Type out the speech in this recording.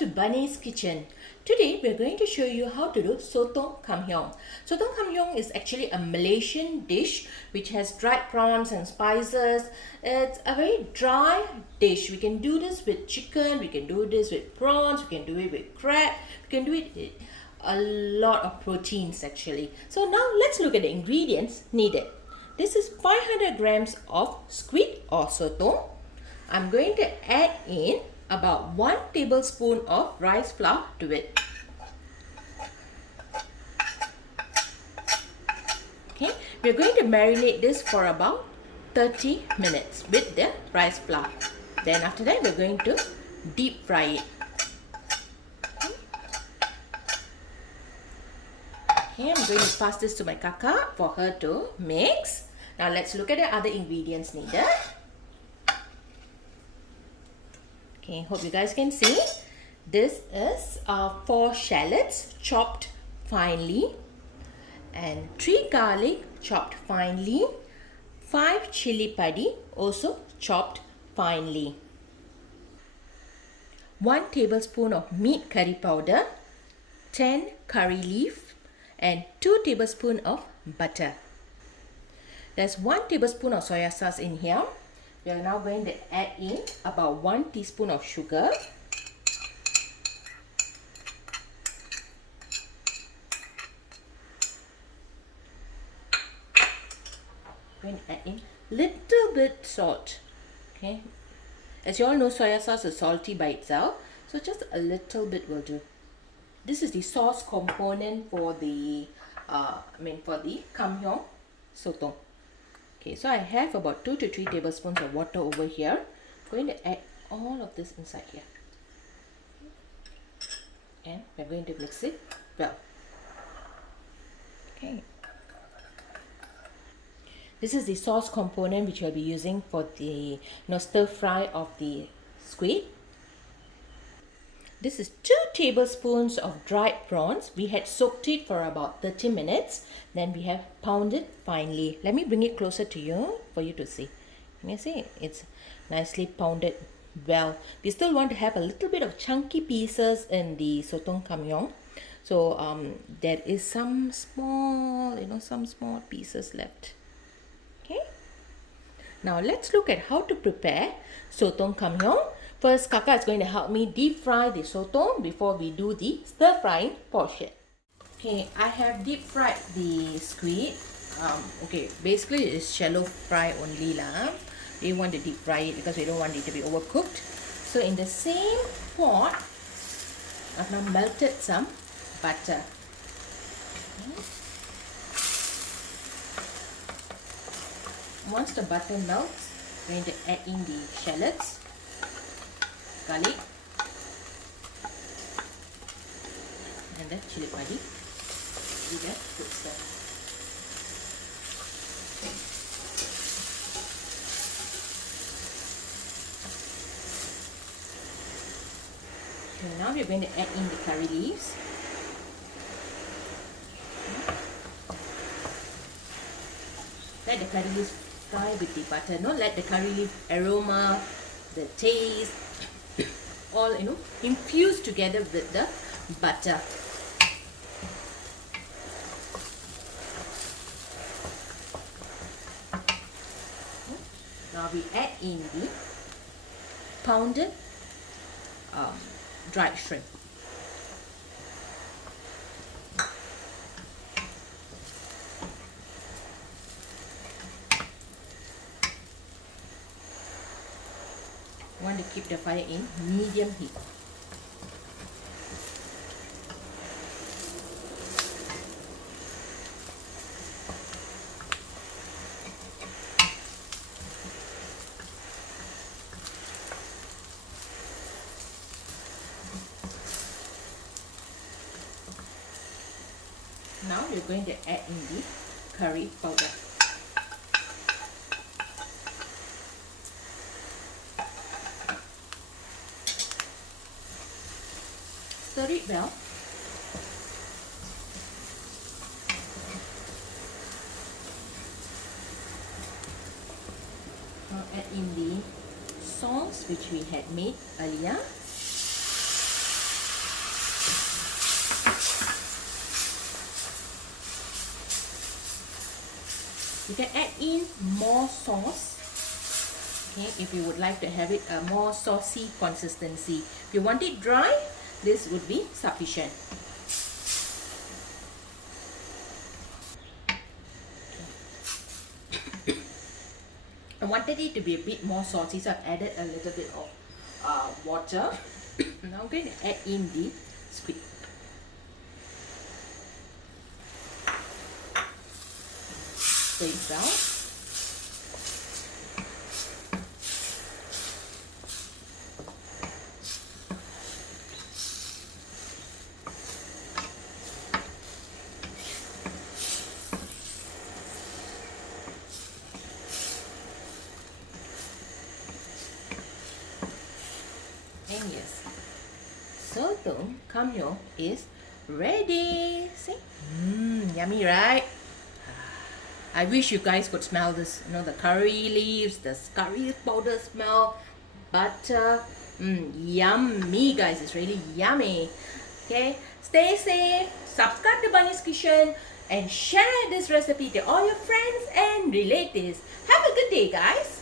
to Bunny's Kitchen. Today we're going to show you how to do Sotong Kam Heong. Sotong Kam Heong is actually a Malaysian dish which has dried prawns and spices. It's a very dry dish. We can do this with chicken, we can do this with prawns, we can do it with crab, we can do it with a lot of proteins actually. So now let's look at the ingredients needed. This is 500 grams of squid or sotong. I'm going to add in about 1 tablespoon of rice flour to it. Okay, we're going to marinate this for about 30 minutes with the rice flour. Then after that, we're going to deep fry it. Okay, I'm going to pass this to my kakak for her to mix. Now let's look at the other ingredients needed. Okay, hope you guys can see. This is 4 shallots chopped finely, and 3 garlic chopped finely, 5 chilli padi also chopped finely, 1 tablespoon of meat curry powder, 10 curry leaf, and 2 tablespoons of butter. There's 1 tablespoon of soya sauce in here. We are now going to add in about 1 teaspoon of sugar. Going to add in little bit salt. Okay, as you all know, soya sauce is salty by itself, so just a little bit will do. This is the sauce component for the for the Kam Heong sotong. Okay, so I have about 2 to 3 tablespoons of water over here. I'm going to add all of this inside here. And we're going to mix it well. Okay. This is the sauce component which we'll be using for the stir fry of the squid. This is 2 tablespoons of dried prawns. We had soaked it for about 30 minutes. Then we have pounded finely. Let me bring it closer to you for you to see. Can you see? It's nicely pounded well. We still want to have a little bit of chunky pieces in the Sotong Kam Heong. So there is some small, some small pieces left. Okay. Now let's look at how to prepare Sotong Kam Heong. First, Kakak is going to help me deep fry the sotong before we do the stir frying portion. Okay, I have deep fried the squid. Okay, basically it's shallow fry only lah. We want to deep fry it because we don't want it to be overcooked. So in the same pot, I've now melted some butter. Okay. Once the butter melts, we're going to add in the shallots, garlic, and the chilli padi. With a good stir. Okay, now we're going to add in the curry leaves. Let the curry leaves fry with the butter. Not let the curry leaf aroma, the taste, all infused together with the butter. Now we add in the pounded dried shrimp. Want to keep the fire in medium heat. Now we're going to add in the curry powder. Stir it well. Now add in the sauce which we had made earlier. You can add in more sauce, okay, if you would like to have it a more saucy consistency. If you want it dry, this would be sufficient. I wanted it to be a bit more saucy, so I've added a little bit of water. Now I'm going to add in the squid. Stir it well. And yes, sotong Kam Heong is ready. See? Yummy, right? I wish you guys could smell this. You know, the curry leaves, the curry powder smell, butter. Yummy, guys. It's really yummy. Okay, stay safe. Subscribe to Bunny's Kitchen and share this recipe to all your friends and relatives. Have a good day, guys.